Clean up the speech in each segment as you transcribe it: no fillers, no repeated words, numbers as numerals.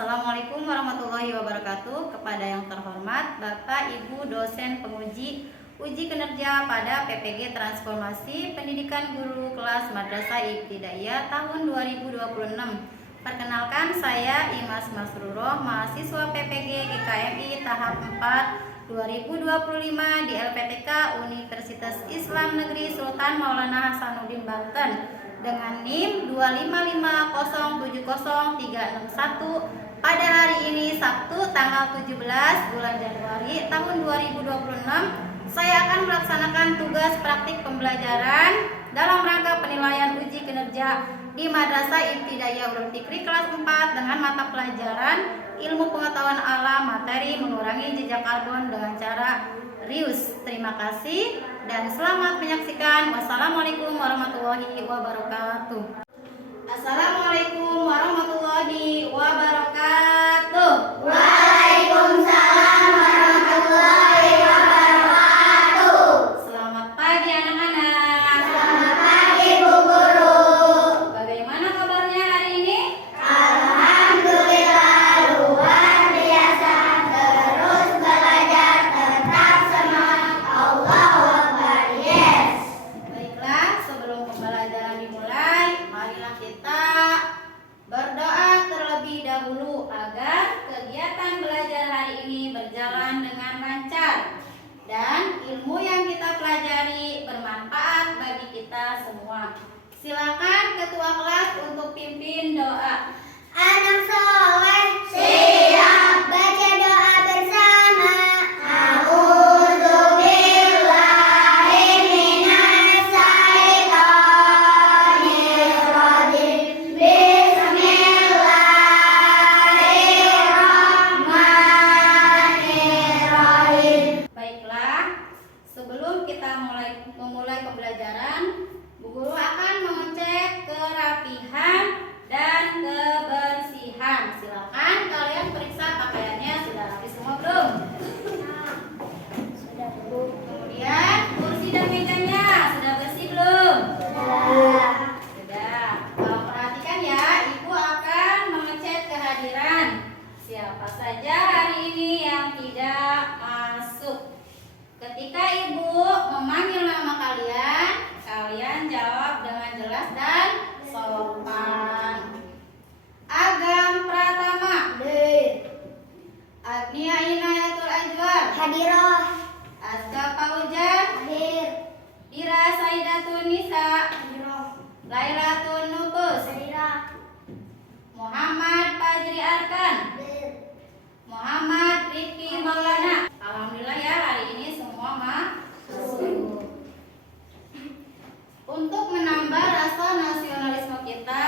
Assalamualaikum warahmatullahi wabarakatuh. Kepada yang terhormat Bapak Ibu dosen penguji uji kinerja pada PPG Transformasi Pendidikan Guru Kelas Madrasah Ibtidaiyah tahun 2026. Perkenalkan, saya Imas Masruroh, mahasiswa PPG GKMI tahap 4 2025 di LPTK Universitas Islam Negeri Sultan Maulana Hasanuddin Banten dengan NIM 255070361 pada hari ini Sabtu tanggal 17 bulan Januari tahun 2026. Saya akan melaksanakan tugas praktik pembelajaran dalam rangka penilaian uji kinerja di Madrasah Ibtidaiyah Ulum Fikri kelas 4 dengan mata pelajaran ilmu pengetahuan alam materi mengurangi jejak karbon dengan cara Rius. Terima kasih dan selamat menyaksikan. Wassalamualaikum warahmatullahi wabarakatuh. Assalamualaikum warahmatullahi wabarakatuh. Waalaikumsalam warahmatullahi wabarakatuh. Selamat pagi anak-anak. Selamat pagi Bu Guru. Bagaimana kabarnya hari ini? Alhamdulillah luar biasa. Terus belajar, tetap semangat. Allahu Akbar. Yes. Baiklah, sebelum pembelajaran dimulai, marilah kita berdoa terlebih dahulu agar kegiatan belajar hari ini berjalan dengan lancar dan ilmu yang kita pelajari bermanfaat bagi kita semua. Silakan ketua kelas untuk pimpin doa. Anak soleh siap baca doa bersama. A'udzubillahi minas syaitonir rajim. Bismillahirrahmanirrahim. Baiklah, sebelum kita memulai pembelajaran, Bu Guru akan mengecek kerapihan dan kebersihan. Silakan kalian periksa pakaiannya sudah rapi semua belum? Sudah Bu. Kemudian kursi dan mejanya sudah bersih belum? Sudah. Sudah. Perhatikan ya, Ibu akan mengecek kehadiran siapa saja hari ini yang tidak masuk. Ketika Ibu memanggil nama kalian, kalian jawab dengan jelas dan sopan. Agam Pratama, Agnia Inayatul Ajwar, Hadirah. Azka Paujan, Hadir. Dira Saidatun Nisa, Hadirah. Lailatun Nufus, Hadirah. Muhammad Fajri Arkan, Hadir. Muhammad Rifki Maulana. Alhamdulillah ya, hari ini semua masuk. Untuk menambah rasa nasionalisme kita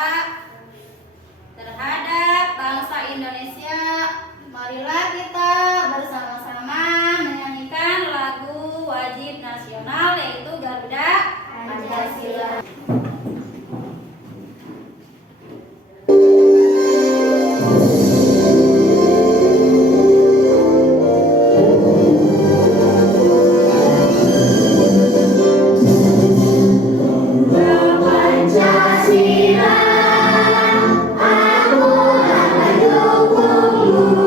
terhadap bangsa Indonesia, marilah kita bersama-sama menyanyikan lagu wajib nasional yaitu Garuda Pancasila. Pancasila, aku akan dukungmu.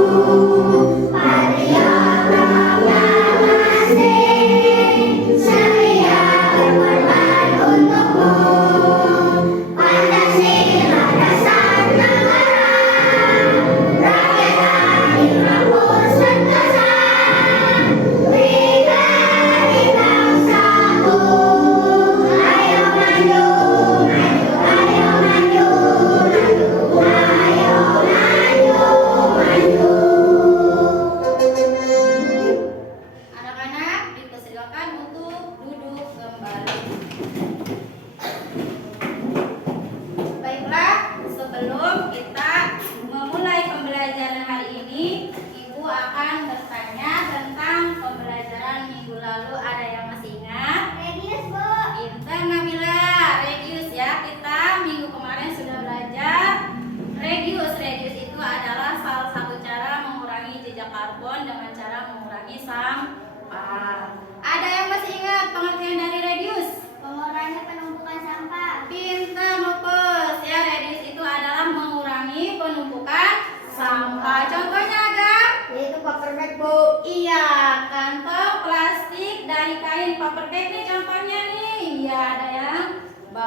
Patria proklamasi, setia berkorban untukmu.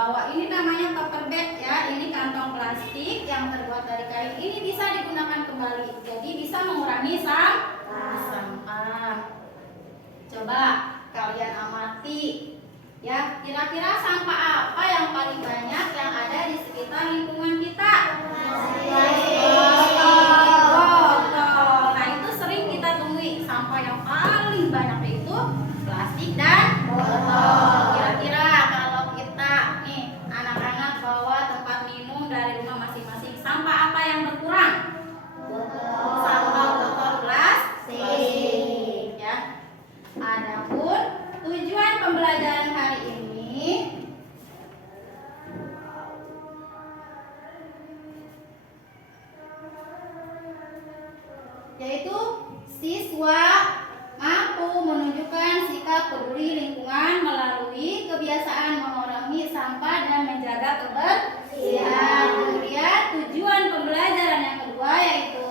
bawa ini namanya paper bag ya. Ini kantong plastik yang terbuat dari kain. Ini bisa digunakan kembali. Jadi bisa mengurangi sampah. Coba kalian amati ya, kira-kira sampah apa yang paling banyak yang ada di sekitar lingkungan kita? Botol. Nah, itu sering kita temui. Sampah yang paling banyak itu plastik dan botol. Kira-kira kalau kita nih anak-anak bawa tempat minum dari rumah masing-masing, sampah apa yang berkurang? Sampah botol plastik ya. Adapun tujuan pembelajaran hari ini yaitu siswa mampu menunjukkan sikap peduli lingkungan melalui kebiasaan mengurangi sampah dan menjaga kebersihan. Kemudian tujuan pembelajaran yang kedua yaitu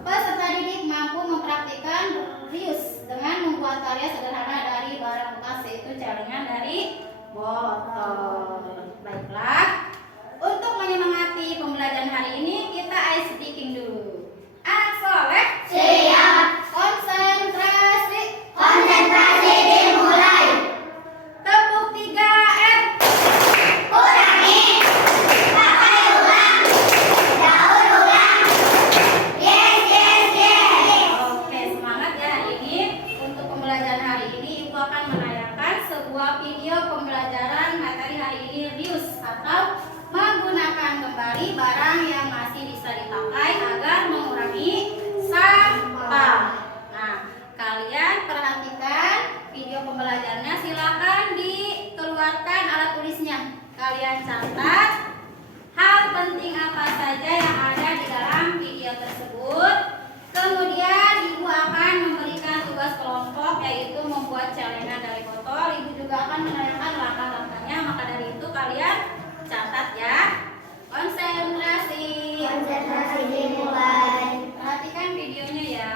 peserta didik mampu mempraktikkan reuse dengan membuat karya sederhana dari barang bekas, yaitu celengan dari botol. Baiklah, untuk menyemangati pembelajaran hari ini kita ice speaking dulu. Anak soleh, Siap. konsentrasi, Konsentrasi dimulai. tepuk 3 M. Kurangi. Pakai ulang. Daur ulang. Yes, yes, yes. Oke, semangat ya hari ini. Untuk pembelajaran hari ini Ibu akan menayangkan sebuah video pembelajaran materi hari ini, reuse atau menggunakan kembali barang yang masih bisa dipakai agar mengurangi sampah. Nah, kalian perhatikan video pembelajarannya, silakan dikeluarkan alat tulisnya. Kalian catat hal penting apa saja yang ada di dalam video tersebut. Kemudian Ibu akan memberikan tugas kelompok, yaitu membuat celengan dari botol. Ibu juga akan menanyakan langkah-langkahnya. Maka dari itu kalian catat ya. Konsentrasi. Konsentrasi dimulai. Perhatikan videonya ya.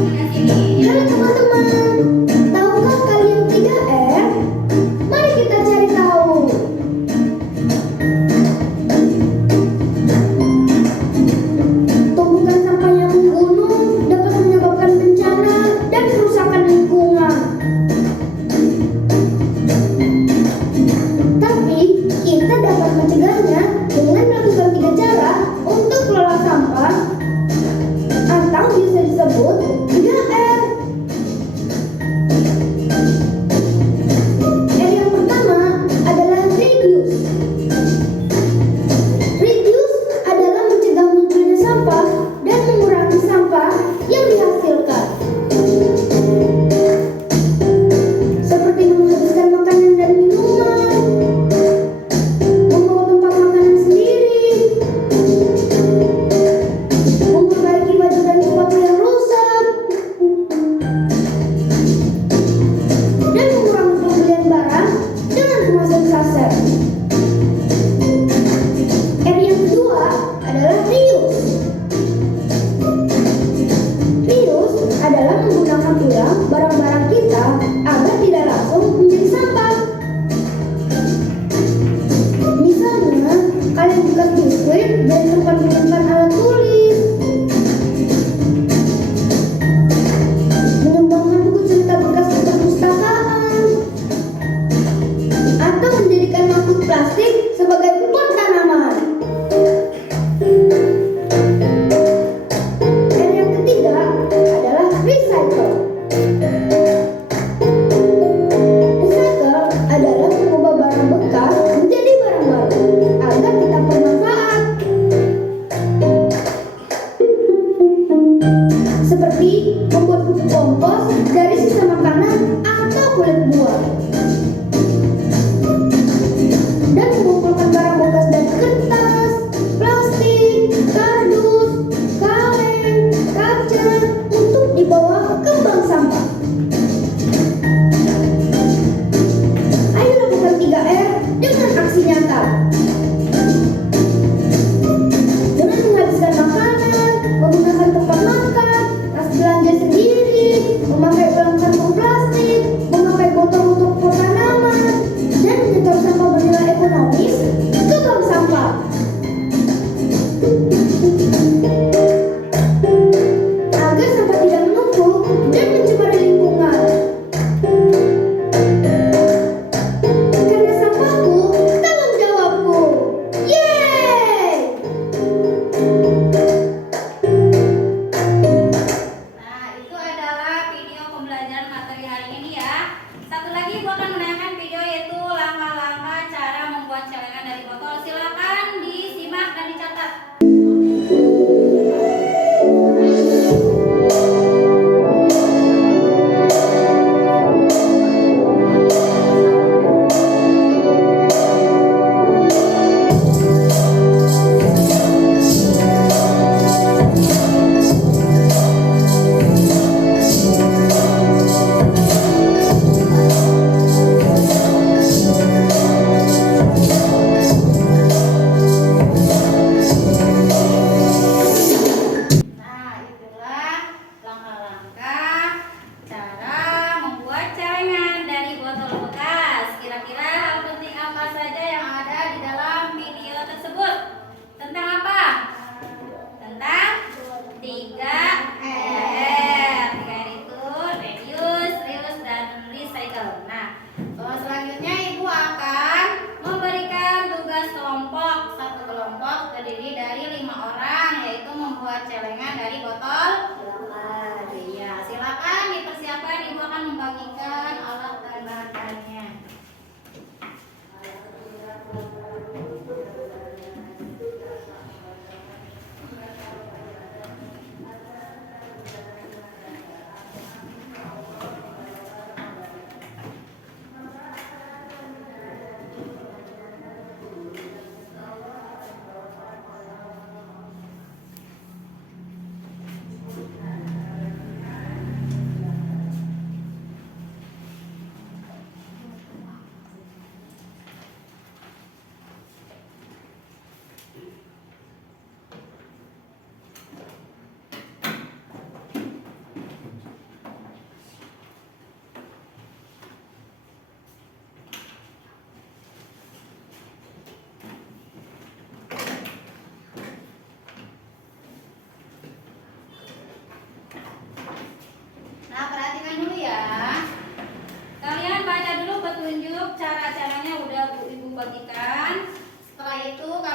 Halo teman-teman, tahukah kalian 3R? Mari kita cari tahu. Tumpukan sampah yang menggunung dapat menyebabkan bencana dan kerusakan lingkungan. Tapi kita dapat mencegahnya dengan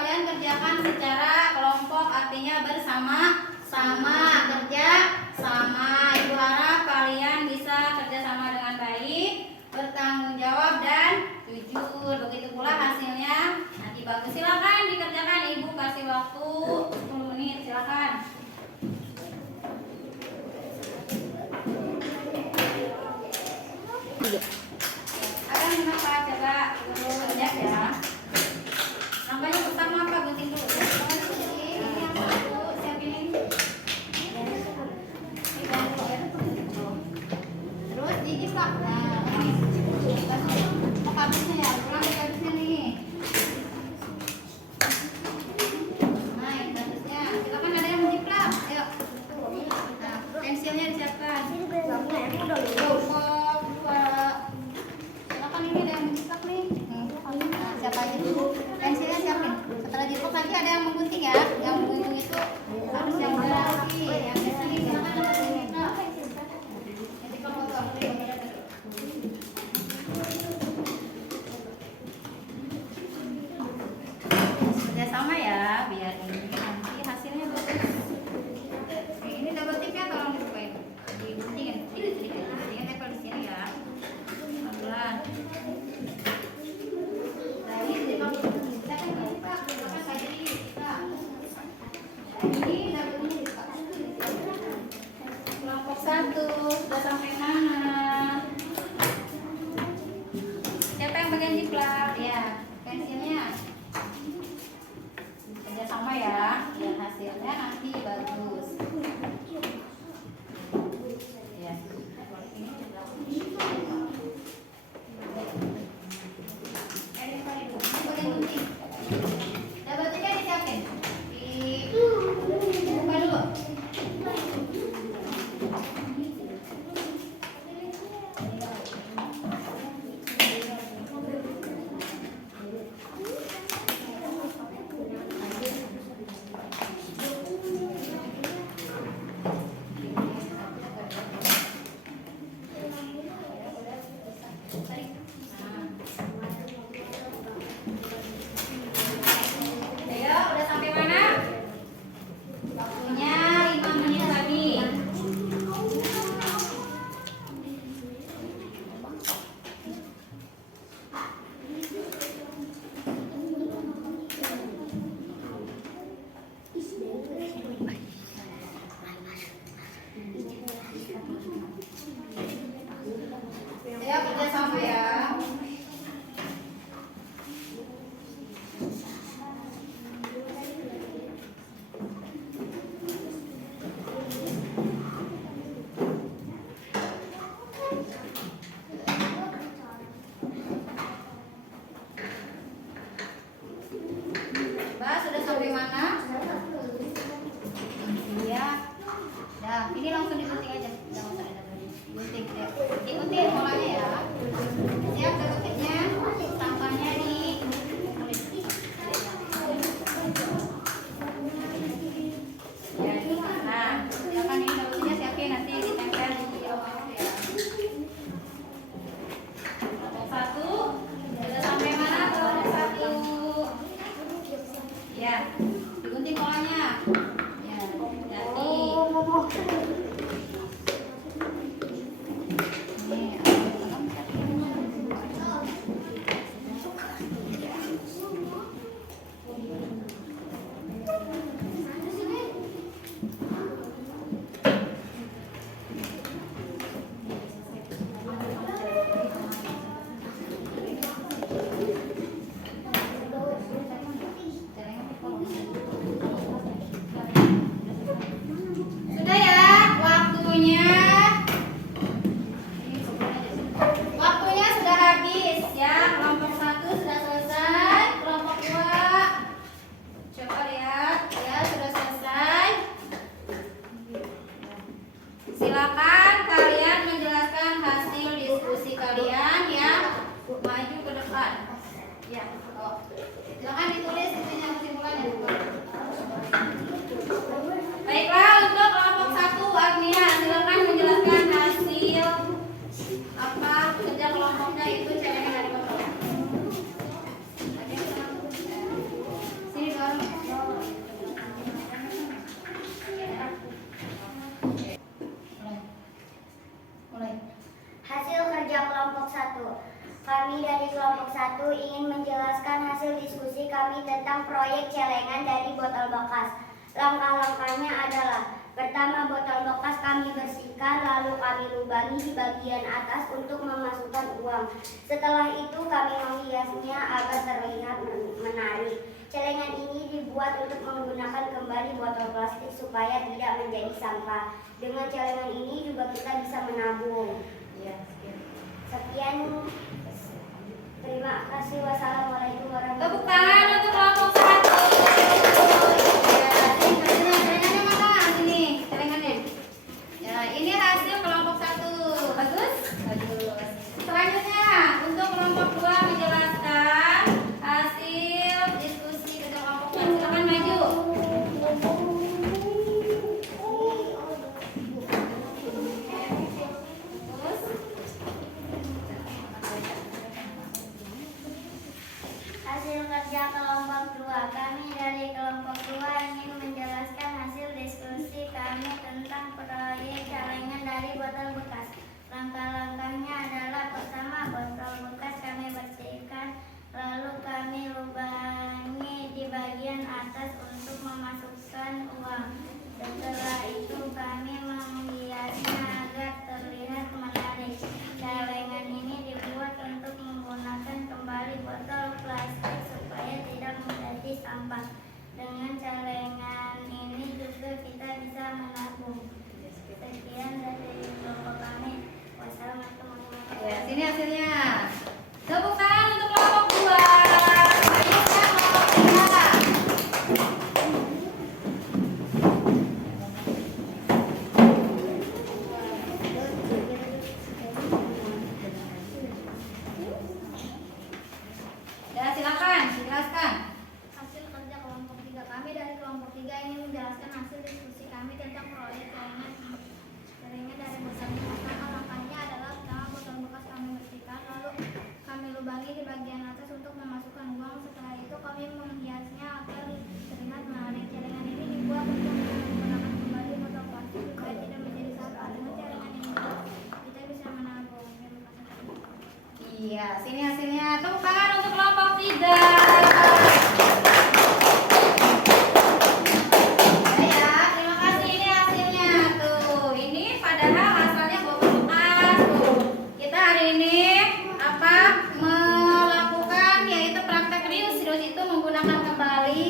kalian kerjakan secara kelompok, artinya bersama-sama, kerja sama. Ibu harap kalian bisa kerja sama dengan baik, bertanggung jawab dan jujur. Begitu pula hasilnya nanti bagus. Silakan dikerjakan, Ibu kasih waktu 10 menit, silakan. Akan kenapa coba kerja ya? Namanya pertama apa? Gunting dulu. Ini yang satu, siapin ini. Terus gigi Kak. Nah, ini habisnya ya, kurang habisnya nih. Nah, ini habis ingin menjelaskan hasil diskusi kami tentang proyek celengan dari botol bekas. Langkah-langkahnya adalah: pertama, botol bekas kami bersihkan, lalu kami lubangi di bagian atas untuk memasukkan uang. Setelah itu kami menghiasnya agar terlihat menarik. Celengan ini dibuat untuk menggunakan kembali botol plastik supaya tidak menjadi sampah. Dengan celengan ini juga kita bisa menabung. Sekian. Terima kasih. Wassalamualaikum warahmatullahi Tepuk tangan untuk kelompok 1. Celengannya mana? Sini, celengannya. Ya, ini hasil kelompok 1. Bagus? Bagus. Selanjutnya, untuk kelompok 2 menjelaskan hasil diskusi dengan kelompok 1. Silakan maju. Hasil kerja kelompok 2. Kami dari kelompok 2 ingin menjelaskan hasil diskusi kami tentang proyek celengan dari botol bekas. Langkah-langkahnya adalah: pertama, botol bekas kami bersihkan, lalu kami lubangi di bagian atas untuk memasukkan uang. Setelah itu kami menghiasnya agar terlihat menarik. Celengan ini dibuat untuk menggunakan kembali botol plastik supaya tidak menjadi sampah. Dengan celengan ini juga kita bisa menabung. Sekian dari kelompok kami. Wassalamualaikum warahmatullahi wabarakatuh. Ya, sini hasilnya. Tepuk tangan untuk kelompok 2. Selanjutnya kelompok 3. Ya, silakan dijelaskan. Hasil kerja kelompok 3. Kami dari kelompok 3 ingin menjelaskan hasil diskusi kami tentang proyek celengan dari botol bekas. Langkah-langkahnya adalah: pertama, botol bekas kami bersihkan, lalu kami lubangi di bagian atas untuk memasukkan uang. Setelah itu kami menghiasnya agar terlihat menarik. Celengan ini dibuat untuk menggunakan kembali botol plastik supaya tidak menjadi sampah. Dengan celengan ini kita bisa menabung. Iya, sini hasilnya. Tepuk tangan untuk kelompok 3. Ya, terima kasih. Ini hasilnya tuh. Ini padahal asalnya botol bekas tuh. Kita hari ini melakukan yaitu praktek reuse. Reuse itu menggunakan kembali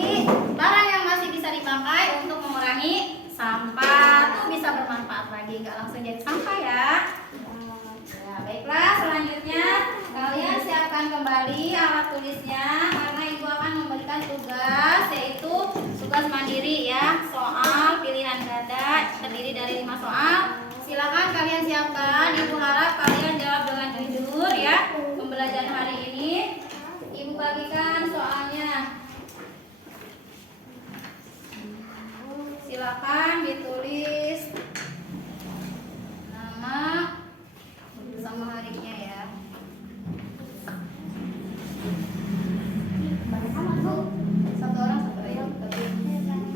barang yang masih bisa dipakai untuk mengurangi sampah. Tuh bisa bermanfaat lagi, nggak langsung jadi sampah ya. Ya, baiklah, selanjutnya kalian siapkan kembali alat tulisnya karena ibu akan memberikan tugas, yaitu tugas mandiri ya, soal pilihan ganda terdiri dari 5 soal. Silakan kalian siapkan. Ibu harap kalian jawab dengan jujur ya. Pembelajaran hari ini ibu bagikan soalnya. Silakan ditulis nama sama harinya ya. Satu orang satu ya.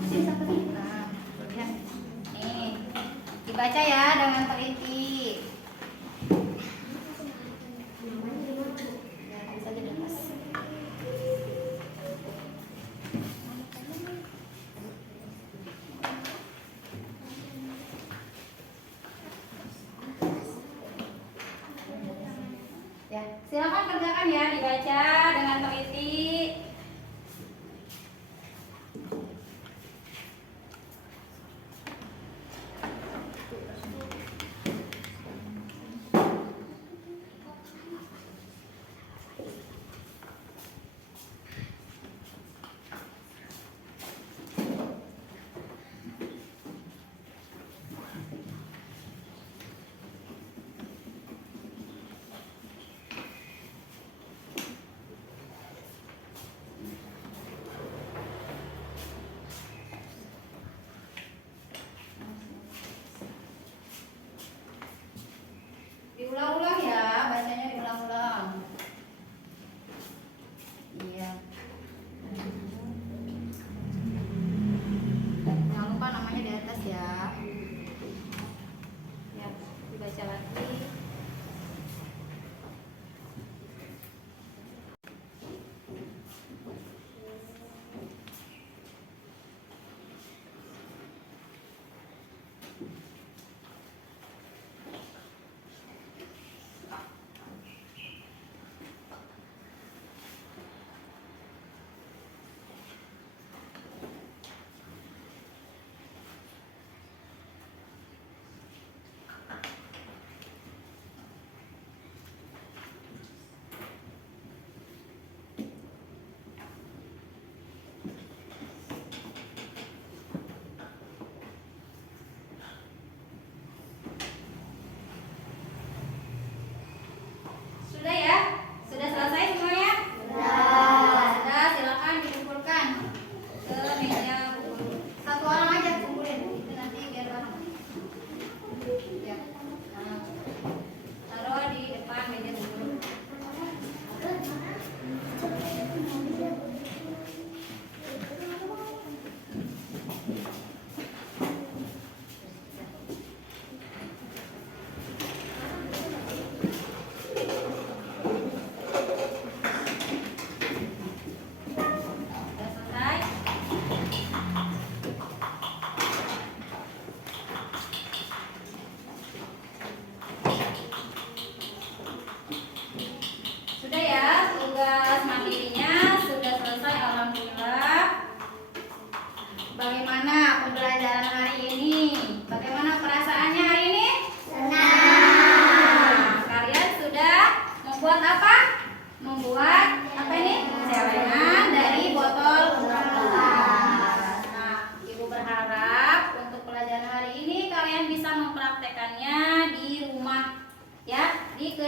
Sini satu nih. Nah, ya. Nih, dibaca ya dengan teliti. Ya, bisa dilepas. Ya, silakan kerjakan ya, dibaca dengan teliti.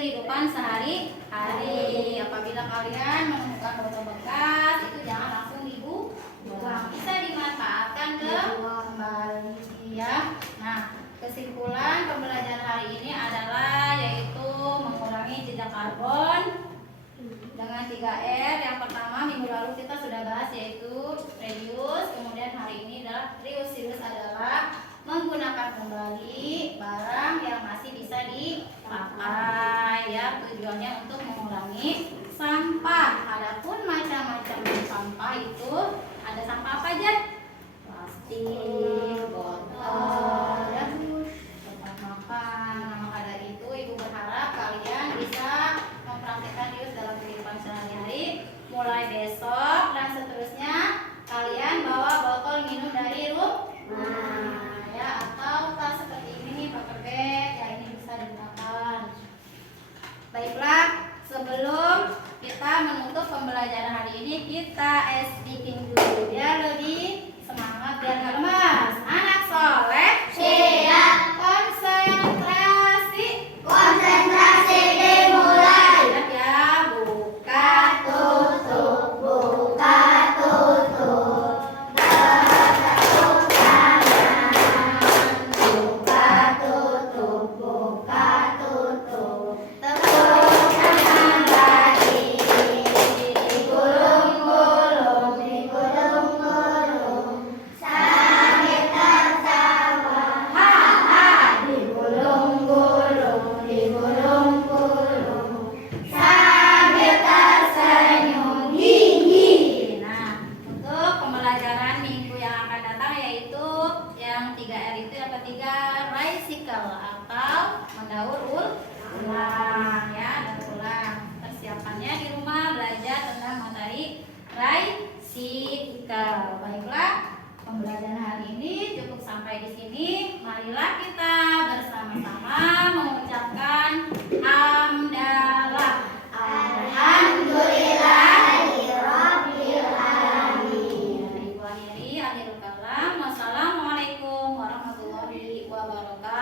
kehidupan sehari-hari. Apabila kalian menemukan botol bekas, itu jangan langsung dibuang, bisa dimanfaatkan kembali ya. Nah, kesimpulan pembelajaran hari ini adalah yaitu mengurangi jejak karbon dengan 3R. Yang pertama minggu lalu kita sudah bahas yaitu reuse, kemudian hari ini adalah reuse. Reuse adalah menggunakan kembali barang yang masih bisa dipakai ya, tujuannya untuk mengurangi sampah. Adapun macam-macam sampah itu ada sampah apa aja? Plastik, botol, ya, tempat makan. Nah, maka dari itu ibu berharap kalian bisa mempraktikkan reuse dalam kehidupan sehari-hari. Mulai besok dan seterusnya kalian bawa botol minum dari rumah ya, atau tas seperti ini nih, paper bag ya, ini bisa digunakan. Baiklah, sebelum kita menutup pembelajaran hari ini, kita speaking dulu biar lebih semangat, biar nggak lemas. Anak soleh Siap. konsentrasi. Konsentrasi dimulai. Siap ya, buka Tutup, buka tutup. Buka tutup, buka tutup. Tepuk tangan lagi. Digulung-gulung, digulung-gulung. Sambil tertawa, ha ha. Digulung-gulung, digulung-gulung. Sambil tersenyum, hi hi. Nah, untuk pembelajaran minggu yang akan datang yaitu yang 3R itu apa? 3 recycle atau mendaur ulang ya, daur ulang. Persiapannya di rumah belajar tentang materi recycle. Baiklah, pembelajaran hari ini cukup sampai di sini. Marilah kita bersama-sama mengucapkan hamdalah. Alhamdulillahirabbil alamin. Ibu akhiri akhirul kalam. Wassalamualaikum warahmatullahi wabarakatuh.